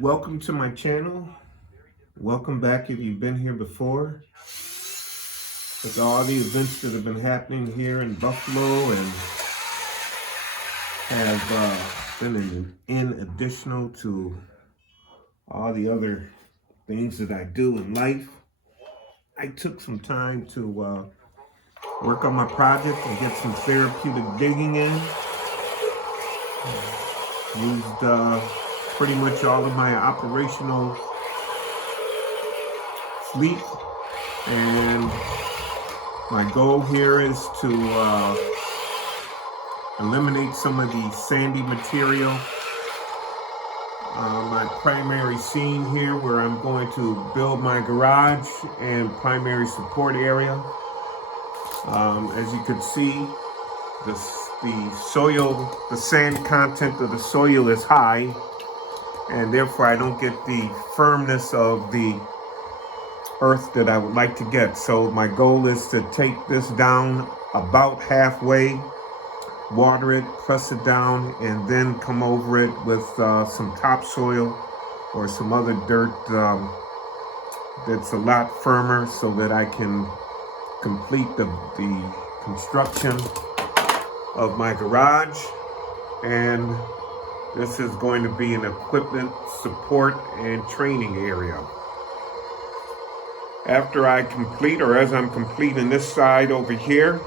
Welcome to my channel. Welcome back if you've been here before. With all the events that have been happening here in Buffalo and have been in additional to all the other things that I do in life, I took some time to work on my project and get some therapeutic digging in. Used pretty much all of my operational fleet, and my goal here is to eliminate some of the sandy material. My primary scene here where I'm going to build my garage and primary support area. As you can see, the soil, the sand content of the soil is high, and therefore I don't get the firmness of the earth that I would like to get. So my goal is to take this down about halfway, water it, press it down, and then come over it with some topsoil or some other dirt that's a lot firmer so that I can complete the construction of my garage. And this is going to be an equipment support and training area. After I complete, or as I'm completing this side over here,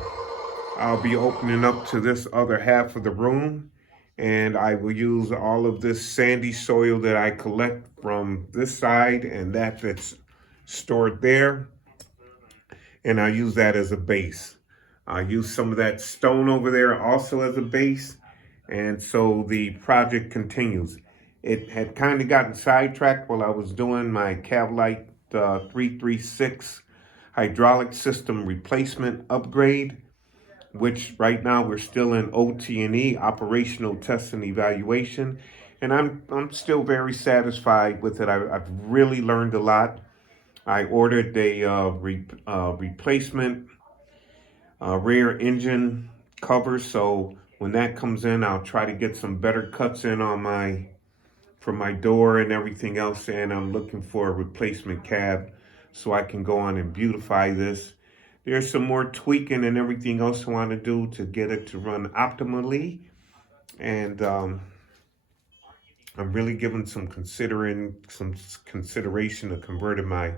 I'll be opening up to this other half of the room, and I will use all of this sandy soil that I collect from this side and that's stored there, and I'll use that as a base. I'll use some of that stone over there also as a base, and so the project continues. It had kind of gotten sidetracked while I was doing my Cavlite 336 hydraulic system replacement upgrade, which right now we're still in OT&E, operational test and evaluation, and I'm still very satisfied with it. I've really learned a lot. I ordered a replacement rear engine cover, so when that comes in, I'll try to get some better cuts in on for my door and everything else, and I'm looking for a replacement cab so I can go on and beautify this. There's some more tweaking and everything else I want to do to get it to run optimally, and I'm really giving some consideration to converting my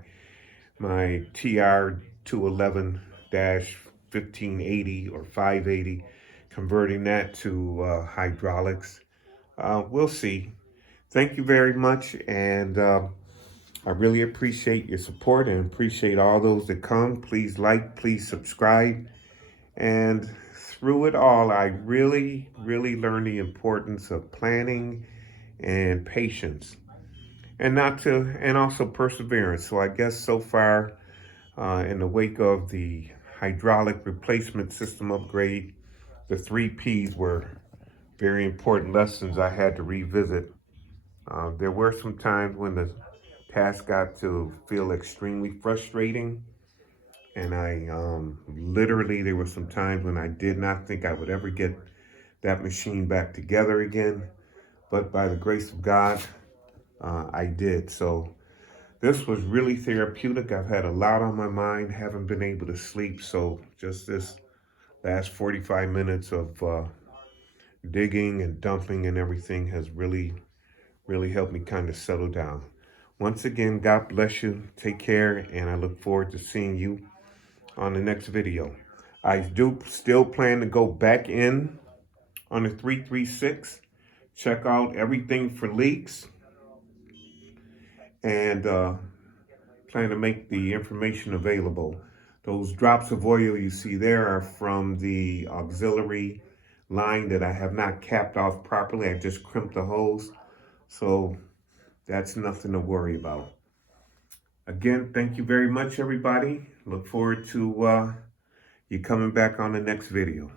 TR 211-1580 or 580, converting that to hydraulics. We'll see. Thank you very much, and I really appreciate your support and appreciate all those that come. Please like, please subscribe. And through it all, I really, really learned the importance of planning and patience, and also perseverance. So I guess so far, in the wake of the hydraulic replacement system upgrade, the 3 Ps were very important lessons I had to revisit. There were some times when the task got to feel extremely frustrating, and literally, there were some times when I did not think I would ever get that machine back together again, but by the grace of God, I did. So this was really therapeutic. I've had a lot on my mind, haven't been able to sleep, so just this last 45 minutes of digging and dumping and everything has really helped me kind of settle down. Once again, God bless you. Take care, and I look forward to seeing you on the next video. I do still plan to go back in on the 336, check out everything for leaks, and plan to make the information available. Those drops of oil you see there are from the auxiliary line that I have not capped off properly. I just crimped the hose, so that's nothing to worry about. Again, thank you very much, everybody. Look forward to you coming back on the next video.